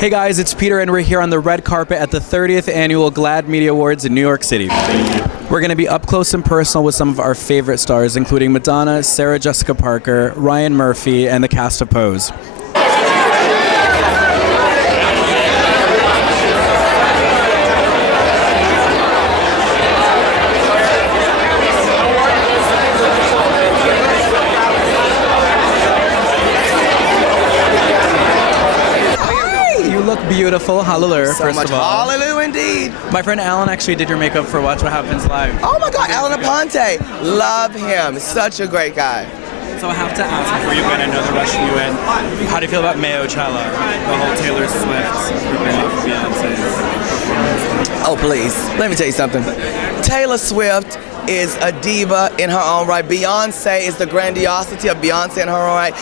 Hey guys, it's Peter and we're here on the red carpet at the 30th Annual GLAAD Media Awards in New York City. We're going to be up close and personal with some of our favorite stars, including Madonna, Sarah Jessica Parker, Ryan Murphy, and the cast of Pose. Beautiful, hallelujah, so first much of all. Hallelujah indeed. My friend Alan actually did your makeup for Watch What Happens Live. Oh my God, Alan Aponte. Love him. Such a great guy. So I have to ask before you go in, I know they're rushing you in, how do you feel about MAYOchella, the whole Taylor Swift, Beyonce's performance? Oh please, let me tell you something. Taylor Swift is a diva in her own right. Beyonce is the grandiosity of Beyonce in her own right.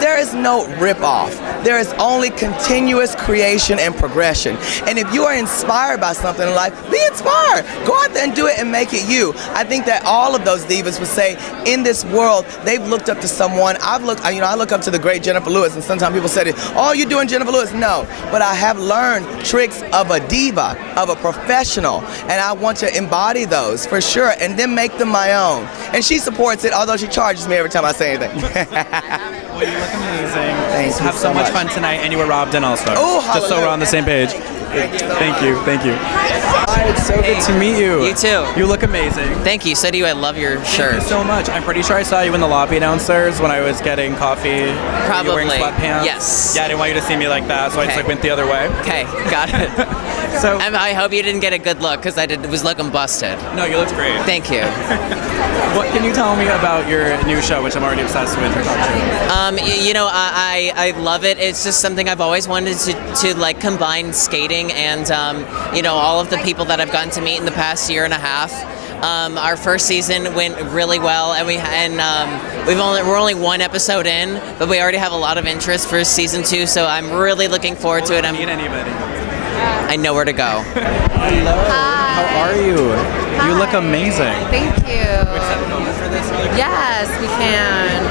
There is no rip-off. There is only continuous creation and progression. And if you are inspired by something in life, be inspired. Go out there and do it and make it you. I think that all of those divas would say, in this world, they've looked up to someone. I look up to the great Jennifer Lewis, and sometimes people say, "Oh, you're doing Jennifer Lewis." No, but I have learned tricks of a diva, of a professional, and I want to embody those for sure, and then make them my own. And she supports it, although she charges me every time I say anything. Well, you look amazing. Thank you Have so much fun tonight, and you were robbed in also. Oh, just so we're on the same page. Thank you. Hi, it's so good to meet you. You too. You look amazing. Thank you. So do you. I love your shirt. Thank you so much. I'm pretty sure I saw you in the lobby downstairs when I was getting coffee. Probably. Were you wearing sweatpants? Yes. Yeah, I didn't want you to see me like that, so I just went the other way. Okay, got it. So I hope you didn't get a good look because was looking busted. No, you looked great. Thank you. What can you tell me about your new show, which I'm already obsessed with? I love it. It's just something I've always wanted to like combine skating and all of the people that I've gotten to meet in the past year and a half. Our first season went really well, and we're only one episode in, but we already have a lot of interest for season 2. So I'm really looking forward to it. Meet anybody? I know where to go. Hello. Hi. How are you? Hi. You look amazing. Thank you. We set a moment for this really quick? Yes, we can.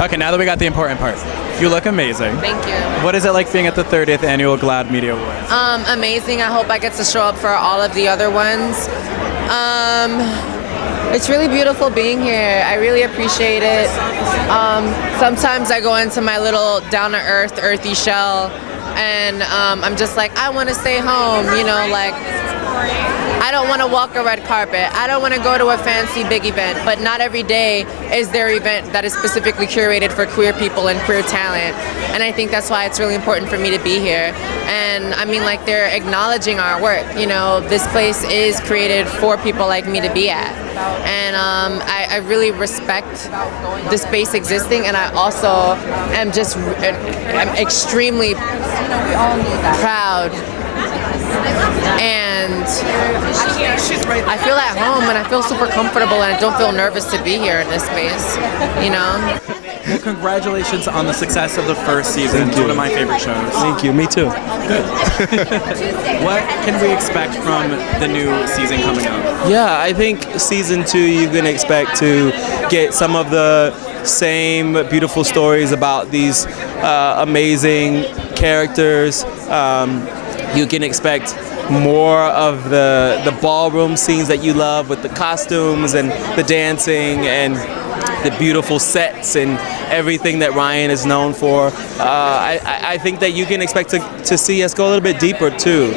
Okay, now that we got the important part. You look amazing. Thank you. What is it like being at the 30th Annual GLAAD Media Awards? Amazing. I hope I get to show up for all of the other ones. It's really beautiful being here. I really appreciate it. Sometimes I go into my little down-to-earth, earthy shell, and I'm just like, I want to stay home, I don't want to walk a red carpet. I don't want to go to a fancy big event, but not every day is their event that is specifically curated for queer people and queer talent. And I think that's why it's really important for me to be here. And they're acknowledging our work. This place is created for people like me to be at. And I really respect the space existing, and I also am I'm extremely proud. And I feel at home, and I feel super comfortable, and I don't feel nervous to be here in this space, Well, congratulations on the success of the first season. It's one of my favorite shows. Thank you, me too. What can we expect from the new season coming up? Yeah, I think season 2 you can expect to get some of the same beautiful stories about these amazing characters. You can expect more of the ballroom scenes that you love with the costumes and the dancing and the beautiful sets and everything that Ryan is known for. I think that you can expect to see us go a little bit deeper too,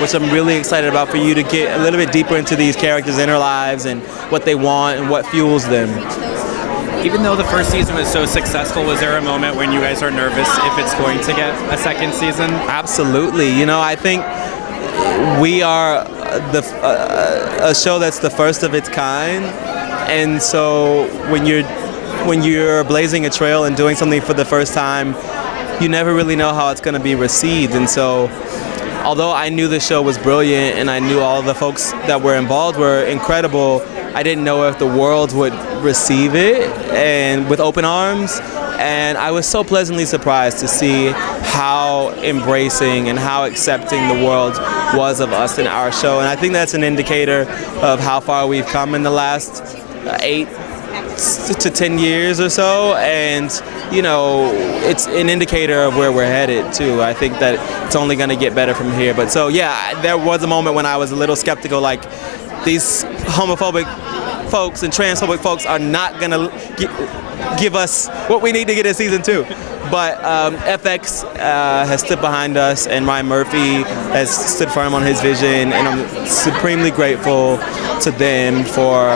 which I'm really excited about, for you to get a little bit deeper into these characters' inner lives and what they want and what fuels them. Even though the first season was so successful, was there a moment when you guys are nervous if it's going to get a second season? Absolutely. I think we are a show that's the first of its kind, and so when you're blazing a trail and doing something for the first time, you never really know how it's going to be received. And so although I knew the show was brilliant and I knew all the folks that were involved were incredible, I didn't know if the world would receive it and with open arms. And I was so pleasantly surprised to see how embracing and how accepting the world was of us and our show. And I think that's an indicator of how far we've come in the last 8 to 10 years or so, and you know, it's an indicator of where we're headed too. I think that it's only going to get better from here. But so yeah, there was a moment when I was a little skeptical, like these homophobic folks and transphobic folks are not going to give us what we need to get in season 2. But FX has stood behind us, and Ryan Murphy has stood firm on his vision, and I'm supremely grateful to them for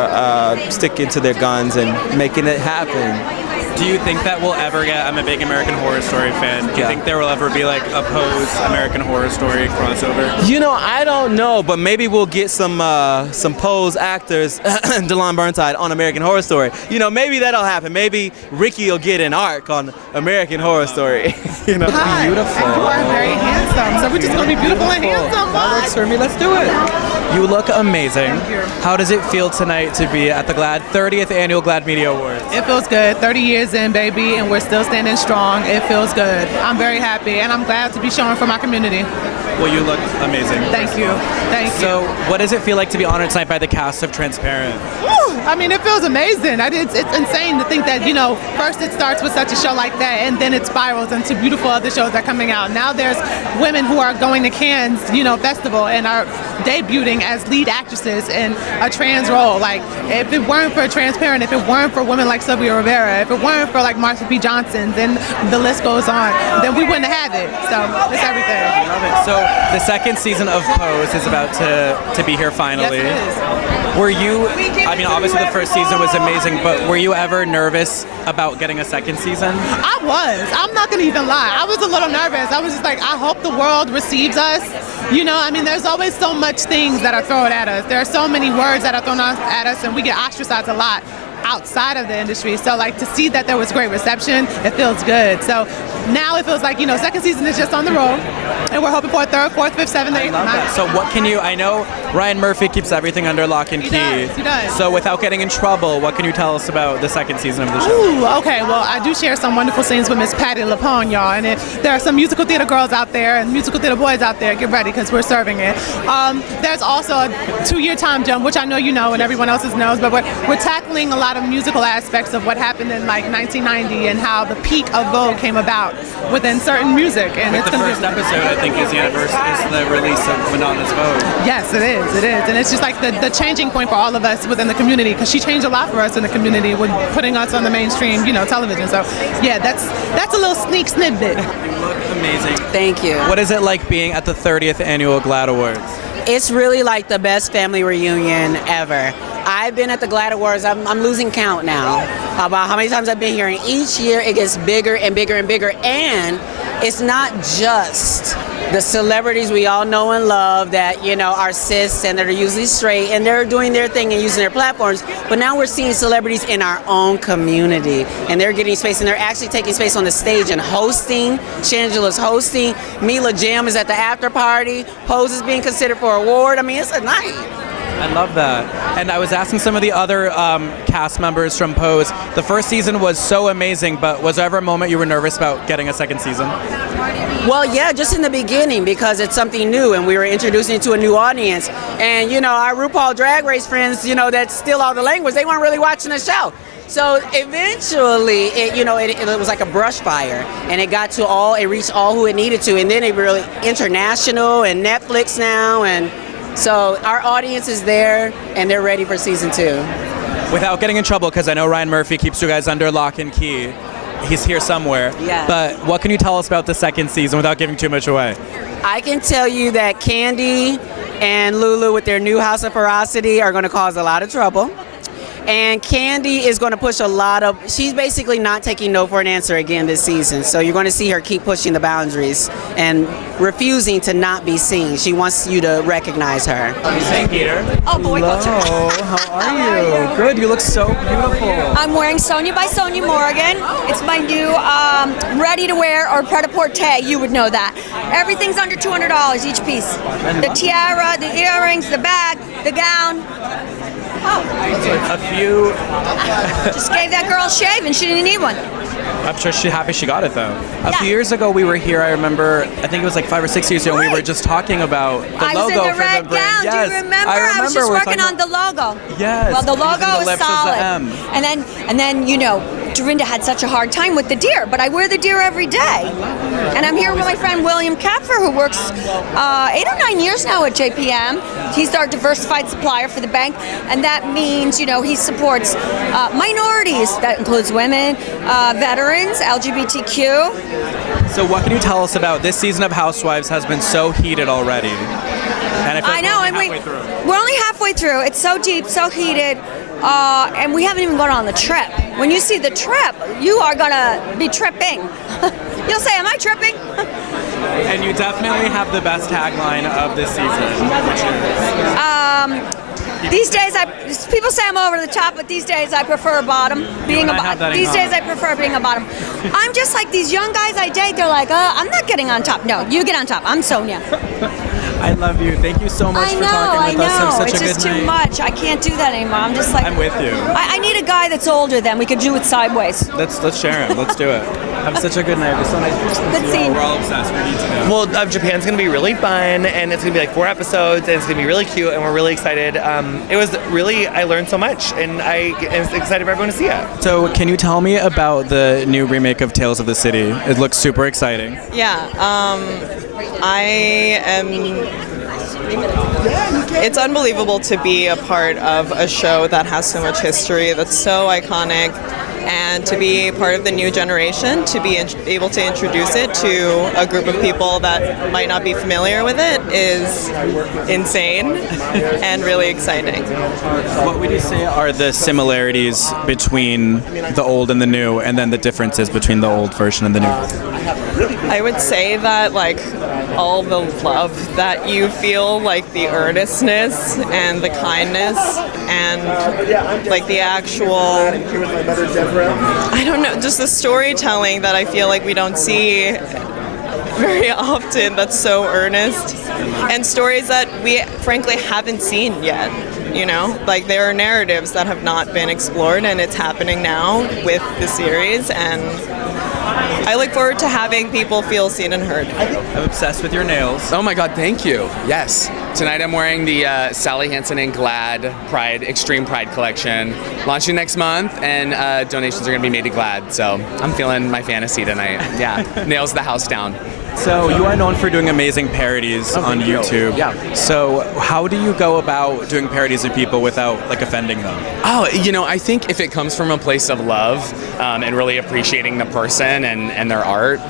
sticking to their guns and making it happen. Do you think that we'll ever get, I'm a big American Horror Story fan, do you think there will ever be like a Pose American Horror Story crossover? You know, I don't know, but maybe we'll get some Pose actors, Dyllon Burnside, on American Horror Story. You know, maybe that'll happen. Maybe Ricky will get an arc on American Horror Story. You know, Hi. Beautiful. And you are very handsome, so we're just going to be beautiful and handsome. That works for me. Let's do it. You look amazing. Thank you. How does it feel tonight to be at the GLAAD 30th Annual GLAAD Media Awards? It feels good. 30 years in, baby, and we're still standing strong. It feels good. I'm very happy, and I'm glad to be showing for my community. Well, you look amazing. Thank you. Thank you. So, what does it feel like to be honored tonight by the cast of Transparent? Whew, I mean, it feels amazing. It's insane to think that, you know, first it starts with such a show like that, and then it spirals into beautiful other shows that are coming out. Now there's women who are going to Cannes, you know, festival and are debuting as lead actresses in a trans role. Like, if it weren't for Transparent, if it weren't for women like Sylvia Rivera, if it weren't for like Marsha P. Johnson, then the list goes on, then we wouldn't have it. So it's everything. I love it. So the second season of Pose is about to be here finally. Yes, it is. Were you, I mean, obviously the first season was amazing, but were you ever nervous about getting a second season? I was. I'm not gonna even lie. I was a little nervous. I was just like, I hope the world receives us. You know, I mean, there's always so much things that are thrown at us. There are so many words that are thrown at us, and we get ostracized a lot outside of the industry. So like, to see that there was great reception, it feels good. So now it feels like, you know, second season is just on the road, and we're hoping for a third, fourth, fifth, seventh, eighth, ninth. So what can you, I know Ryan Murphy keeps everything under lock and key. He does. So without getting in trouble, what can you tell us about the second season of the show? Ooh, okay. Well, I do share some wonderful scenes with Miss Patti LuPone, y'all. And there are some musical theater girls out there and musical theater boys out there. Get ready, because we're serving it. There's also a 2-year time jump, which I know you know and everyone else knows, but we're tackling a lot of musical aspects of what happened in like 1990 and how the peak of Vogue came about within certain music. And With it's the gonna first episode, I think, is the release of Madonna's Vogue. Yes, it is. And it's just like the changing point for all of us within the community, because she changed a lot for us in the community with putting us on the mainstream, you know, television. So yeah, that's a little snippet. You look amazing. Thank you. What is it like being at the 30th Annual GLAAD Awards? It's really like the best family reunion ever. I've been at the GLAAD Awards, I'm losing count now about how many times I've been here, and each year it gets bigger and bigger and bigger, and it's not just the celebrities we all know and love that, you know, are cis and that are usually straight and they're doing their thing and using their platforms, but now we're seeing celebrities in our own community, and they're getting space, and they're actually taking space on the stage and hosting. Shangela's hosting, Mila Jam is at the after party, Pose is being considered for award. I mean, it's a night. I love that. And I was asking some of the other cast members from Pose. The first season was so amazing, but was there ever a moment you were nervous about getting a second season? Well, yeah, just in the beginning, because it's something new and we were introducing it to a new audience. And, you know, our RuPaul Drag Race friends, you know, that steal all the language, they weren't really watching the show. So eventually, it was like a brush fire, and it got to it reached all who it needed to. And then it really international and Netflix now, and so our audience is there, and they're ready for season 2. Without getting in trouble, because I know Ryan Murphy keeps you guys under lock and key. He's here somewhere. Yeah. But what can you tell us about the second season without giving too much away? I can tell you that Candy and Lulu with their new House of Ferocity are going to cause a lot of trouble. And Candy is going to push she's basically not taking no for an answer again this season. So you're going to see her keep pushing the boundaries and refusing to not be seen. She wants you to recognize her. Hey, Peter. Oh, boy, Hello, how are you? Good, you look so beautiful. I'm wearing Sonja by Sonja Morgan. It's my new ready-to-wear or pret-a-porter. You would know that. Everything's under $200 each piece. The tiara, the earrings, the bag, the gown. A few. Just gave that girl a shave and she didn't need one. I'm sure she's happy she got it though. A few years ago we were here, I remember, I think it was like 5 or 6 years ago, and we were just talking about the I logo was in the for red the brand. gown. Yes. Do you remember? I was just we're working talking on the logo. Yes. Well, the using logo the is lips as the solid. M. And then you know, Dorinda had such a hard time with the deer, but I wear the deer every day. And I'm here with my friend William Kapfer, who works 8 or 9 years now at JPM. He's our diversified supplier for the bank, and that means, you know, he supports minorities. That includes women, veterans, LGBTQ. So what can you tell us about this season of Housewives has been so heated already? And I know, and we're only halfway through. It's so deep, so heated, and we haven't even gone on the trip. When you see the trip, you are gonna be tripping. You'll say, "Am I tripping?" And you definitely have the best tagline of this season. These days, people say I'm over the top, but these days I prefer bottom. Being a bottom. These days I prefer being a bottom. I'm just like these young guys I date. They're like, I'm not getting on top. No, you get on top. I'm Sonja. I love you. Thank you so much for talking with us. Have such It's a good just night. too much. I can't do that anymore. I'm just like, I'm with you. I need a guy that's older. Then we could do it sideways. Let's share him. Let's do it. Have such a good night. It was so nice to Good see seeing you. you. We're all obsessed. We need to know. Well, Japan's going to be really fun, and it's going to be like 4 episodes, and it's going to be really cute, and we're really excited. It was really, I learned so much, and I'm excited for everyone to see it. So can you tell me about the new remake of Tales of the City? It looks super exciting. Yeah, I am. It's unbelievable to be a part of a show that has so much history, that's so iconic, and to be part of the new generation, to be able to introduce it to a group of people that might not be familiar with it is insane and really exciting. What would you say are the similarities between the old and the new, and then the differences between the old version and the new? I would say that, like, all the love that you feel, like the earnestness and the kindness and like the actual, I don't know, just the storytelling that I feel like we don't see very often, that's so earnest, and stories that we frankly haven't seen yet. You know, like there are narratives that have not been explored, and it's happening now with the series, and I look forward to having people feel seen and heard. I'm obsessed with your nails. Oh my God, thank you. Yes. Tonight I'm wearing the Sally Hansen and GLAAD Pride, Extreme Pride collection. Launching next month, and donations are going to be made to GLAAD. So I'm feeling my fantasy tonight. Yeah, nails the house down. So you are known for doing amazing parodies on YouTube. Yeah. So how do you go about doing parodies of people without like offending them? Oh, you know, I think if it comes from a place of love and really appreciating the person and their art,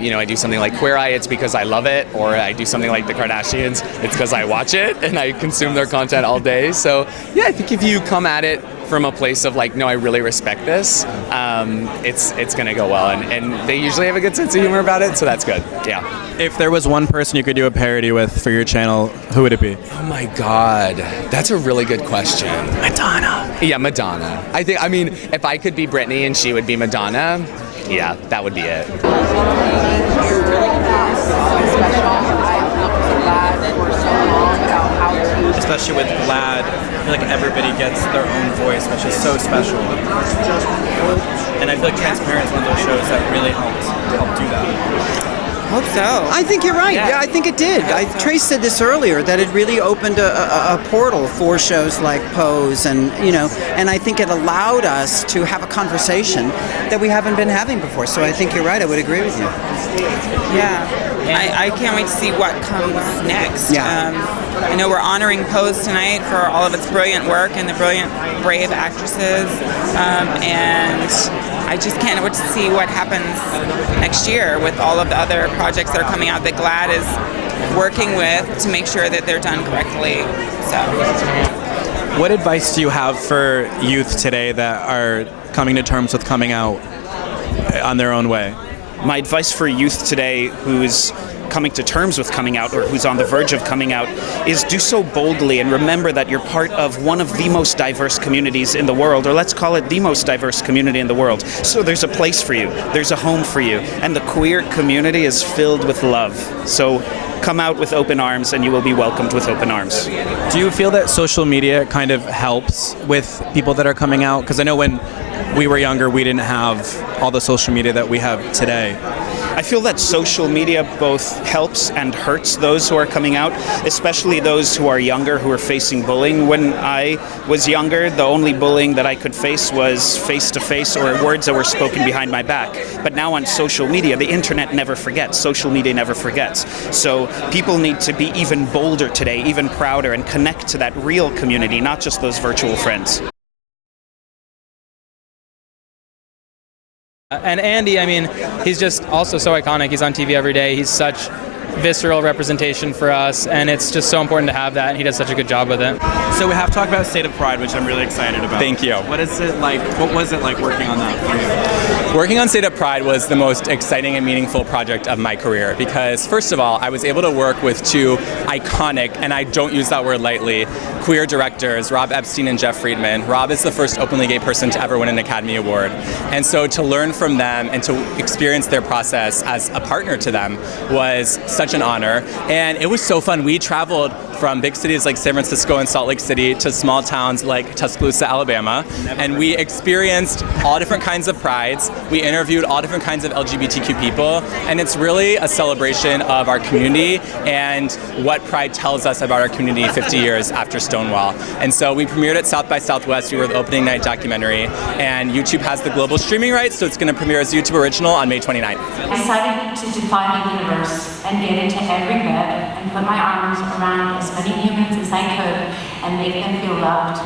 you know, I do something like Queer Eye, it's because I love it, or I do something like the Kardashians, it's because I watch it and I consume their content all day. So yeah, I think if you come at it from a place of like, no, I really respect this, it's gonna go well, and they usually have a good sense of humor about it, so that's good. Yeah. If there was one person you could do a parody with for your channel, who would it be? Oh my God, that's a really good question. Madonna. Yeah, Madonna. I mean, if I could be Britney and she would be Madonna, yeah, that would be it. Especially with GLAAD, I feel like everybody gets their own voice, which is so special. And I feel like Transparent is one of those shows that really helped do that. Hope so. I think you're right. Yeah, I think it did. Trace said this earlier, that it really opened a portal for shows like Pose, and and I think it allowed us to have a conversation that we haven't been having before. So I think you're right. I would agree with you. Yeah. I can't wait to see what comes next. Yeah. I know we're honoring Pose tonight for all of its brilliant work and the brilliant, brave actresses, and I just can't wait to see what happens next year with all of the other projects that are coming out that GLAAD is working with to make sure that they're done correctly. So, what advice do you have for youth today that are coming to terms with coming out on their own way? My advice for youth today who's coming to terms with coming out, or who's on the verge of coming out, is do so boldly, and remember that you're part of one of the most diverse communities in the world, or let's call it the most diverse community in the world. So there's a place for you, there's a home for you, and the queer community is filled with love. So come out with open arms and you will be welcomed with open arms. Do you feel that social media kind of helps with people that are coming out? Because I know when we were younger, we didn't have all the social media that we have today. I feel that social media both helps and hurts those who are coming out, especially those who are younger, who are facing bullying. When I was younger, the only bullying that I could face was face-to-face or words that were spoken behind my back. But now on social media, the internet never forgets. Social media never forgets. So people need to be even bolder today, even prouder, and connect to that real community, not just those virtual friends. And Andy, I mean, he's just also so iconic. He's on TV every day. He's such visceral representation for us, and it's just so important to have that, and he does such a good job with it. So we have to talk about State of Pride, which I'm really excited about. Thank you. What is it like? What was it like working on that for you? Working on State of Pride was the most exciting and meaningful project of my career because, first of all, I was able to work with two iconic, and I don't use that word lightly, queer directors, Rob Epstein and Jeff Friedman. Rob is the first openly gay person to ever win an Academy Award. And so to learn from them and to experience their process as a partner to them was such an honor. And it was so fun. We traveled from big cities like San Francisco and Salt Lake City to small towns like Tuscaloosa, Alabama. And we experienced all different kinds of prides. We interviewed all different kinds of LGBTQ people. And it's really a celebration of our community and what Pride tells us about our community 50 years after Stonewall. And so we premiered at South by Southwest. We were the opening night documentary. And YouTube has the global streaming rights, so it's going to premiere as a YouTube original on May 29th. I decided to defy the universe and get into every bed and put my arms around as many humans as I could and make them feel loved